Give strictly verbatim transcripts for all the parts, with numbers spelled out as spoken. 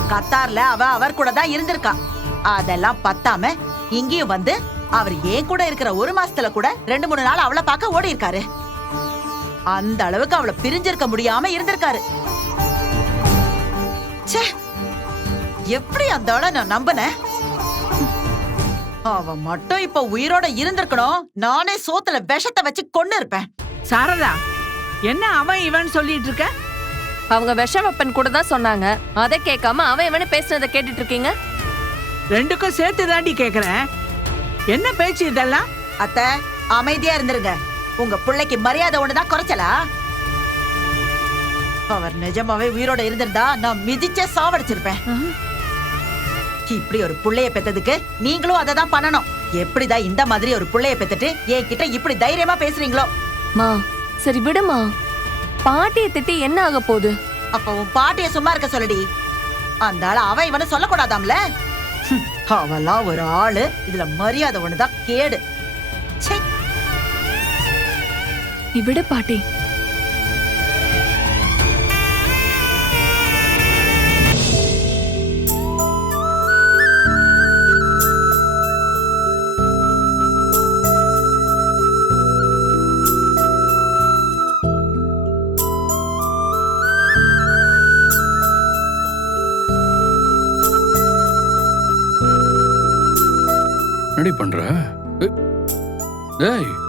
கத்தார்ல அவ அவர் கூட தான் இருந்திருக்கா. அதெல்லாம் பத்தாம இங்கேயும் வந்து அவர் ஏன் கூட இருக்கிற ஒரு மாசத்துல கூட ரெண்டு மூணு நாள் அவளை பார்க்க ஓடி இருக்காரு. அந்த அளவுக்கு அவளை பிரிஞ்சிருக்க முடியாம இருந்திருக்காரு. ச்சே, எப்படி அந்த ஆளை நான் நம்பினேன்? அவ மட்டும் இப்ப உயிரோட இருந்திருக்கணும். நானே சோத்துல விஷத்தை வச்சு கொண்டு இருப்பேன். சாரதா, என்ன அவன் இவன் சொல்லிட்டு இருக்க? அவங்க விஷவப்பன் கூட தான் சொன்னாங்க. அதை கேட்காம அவன் இவனு பேசுனதை கேட்டுட்டு இருக்கீங்க. ரெண்டுக்கும் சேர்த்து தாண்டி கேக்குறேன். என்ன பேச்சு இதெல்லாம்? அத்தை, அமைதியா இருந்துருங்க. உங்க பிள்ளைக்கு மரியாதை ஒண்ணுதான் குறைச்சலா? அவர் நிஜமாவே உயிரோட இருந்திருந்தா நான் மிதிச்சே சாவடிச்சிருப்பேன். இப்படி ஒரு புள்ளைய பெத்ததுக்கு நீங்களும் அதை தான் பண்ணணும். எப்படிதான் இந்த மாதிரி ஒரு புள்ளைய பெத்துட்டு என்கிட்ட இப்படி தைரியமா பேசுறீங்களோ? மா சரி விடுமா, பாட்டியை திட்டி என்ன ஆக போகுது? அப்ப உன் பாட்டிய சும்மா இருக்க சொல்லுடி. அந்த ஆள அவ இவனு சொல்லக்கூடாதாம்ல. அவெல்லாம் ஒரு ஆளு. இதுல மரியாதை ஒண்ணுதான் கேடு. ச்சே. நீ விடு பாட்டி. என்னடி பண்ற? டேய்,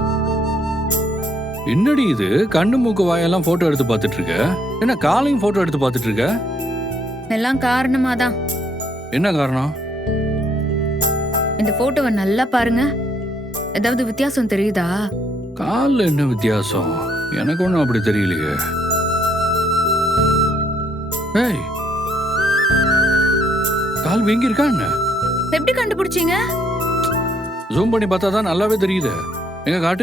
என்னடி இது? கண்ணு மூக்கு வாயெல்லாம் போட்டோ எடுத்து பார்த்துட்டு இருக்க? என்ன காலையும் போட்டோ எடுத்து பார்த்துட்டு இருக்க? எல்லாம் காரணமா தான். என்ன காரணம்? இந்த போட்டோவை நல்லா பாருங்க. ஏதாவது வித்தியாசம் தெரியுதா? கால்ல என்ன வித்தியாசம்? எனக்கு ஒண்ணும் அப்படி தெரியலையே. ஏய், கால் வீங்கி இருக்கா என்ன? எப்படி கண்டுபிடிச்சீங்க? ஜூம் பண்ணி பார்த்தா தான் நல்லாவே தெரியுது. எங்க காட்டு.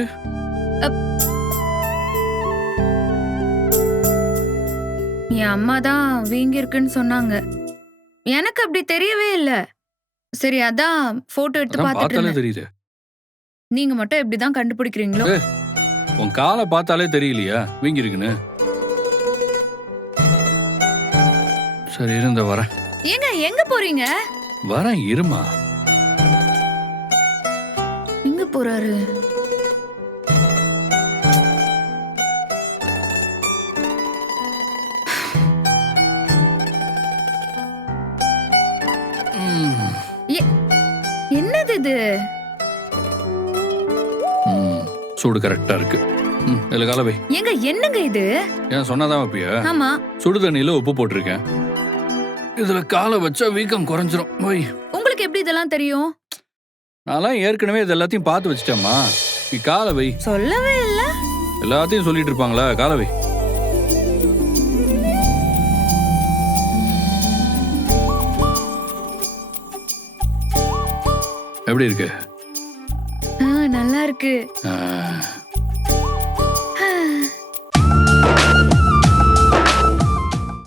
என் அம்மா தான் வீங்கி இருக்குன்னு சொன்னாங்க. எனக்கு அப்படி தெரியவே இல்ல. சரி, அதான் போட்டோ எடுத்து பார்த்துட்டு பார்த்தாலே இருந்தேன். தெரியுது. நீங்க மட்டும் எப்படிதான் கண்டுபிடிக்கிறீங்களோ? உன் காலை பார்த்தாலே தெரியலையா வீங்கி இருக்குன்னு? சரி இருந்த வரேன். ஏங்க எங்க போறீங்க? வரேன் இருமா. எங்க போறாரு? ம். எ- என்னது இது? ம், சூடு கரெக்டா இருக்கு. ம், இதுல கால வை. ஏங்க என்னங்க இது? ஏன் சொன்னாதான் வைப்பியா? ஆமா, சுடு தண்ணியில உப்பு போட்டிருக்கேன். இதுல காலை வச்சா வீக்கம் குறைஞ்சிரும். வை. உங்களுக்கு எப்படி இதெல்லாம் தெரியும்? நான்லாம் ஏற்கனவே இது எல்லாத்தையும் பார்த்து வச்சிட்டேம்மா. நீ காலை வை. சொல்லவே இல்ல. எல்லாத்தையும் சொல்லிட்டு இருப்பாங்களா? காலை வை. எப்படி இருக்கு? ஆ, நல்லா இருக்கு. ஆ.